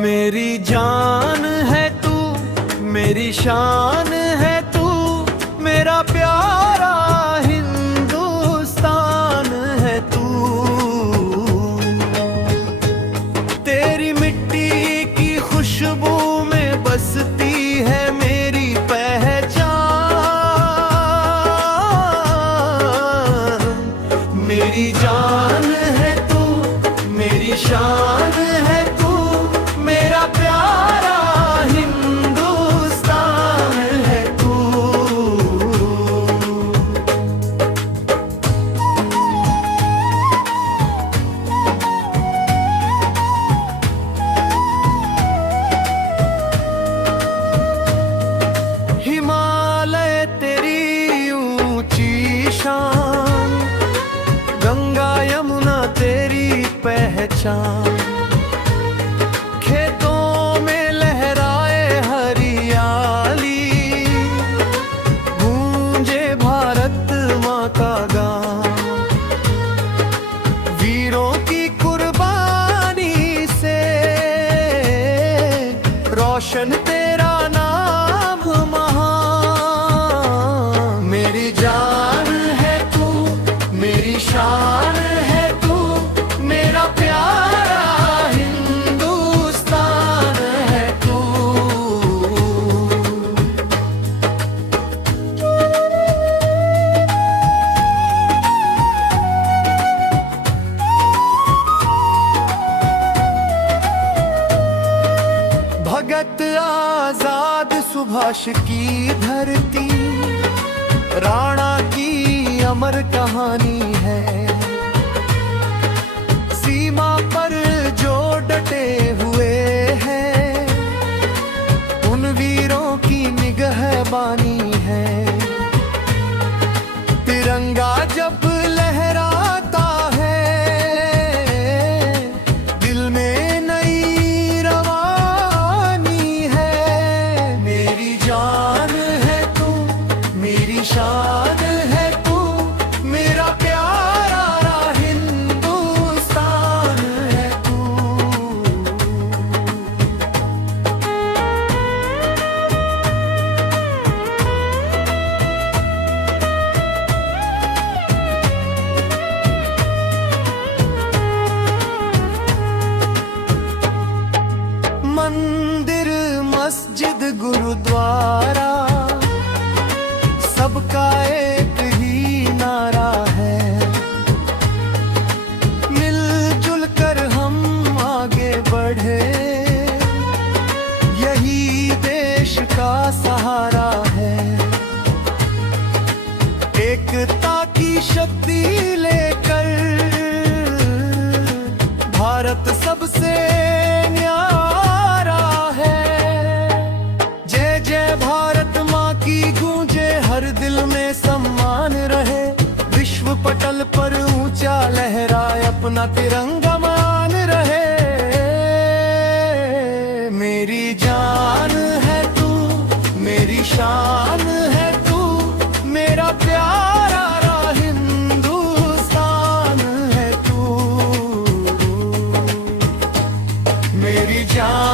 मेरी जान है तू, मेरी शान है तू, मेरा प्यारा हिंदुस्तान है तू। तेरी मिट्टी की खुशबू में बसती है मेरी पहचान। मेरी जान है तू, मेरी शान है तू, मेरा प्यारा हिंदुस्तान है तू। हिमालय तेरी ऊंची शान, गंगा यमुना तेरी पहचान। खेतों में लहराए हरियाली, गूंजे भारत माँ का गान। वीरों की कुर्बानी से रोशन तेरा नाम महान। मेरी जान है तू, मेरी शान है तू, मेरा प्यारा हिंदुस्तान है तू। भगत आजाद सुभाष की धरती, राणा की अमर कहानी है। सीमा पर जो डटे हुए हैं, उन वीरों की निगहबानी है। तिरंगा जब लहराता है, दिल में नई रवानी है। मेरी जान है तू, मेरी शान है तू, मेरा प्यारा हिंदुस्तान है तू। मंदिर मस्जिद गुरुद्वारा, सबका एक ही नारा है। मिलजुल कर हम आगे बढ़े, यही देश का सहारा है। एकता की शक्ति लेकर भारत सबसे न्यारा है। जय जय भारत माँ की गूंजे, हर दिल में सम्मान रहे। विश्व पटल पर ऊंचा लहराए, अपना तिरंगा मान रहे। मेरी जान है तू, मेरी शान है तू, मेरा प्यारा हिंदुस्तान है तू। मेरी जान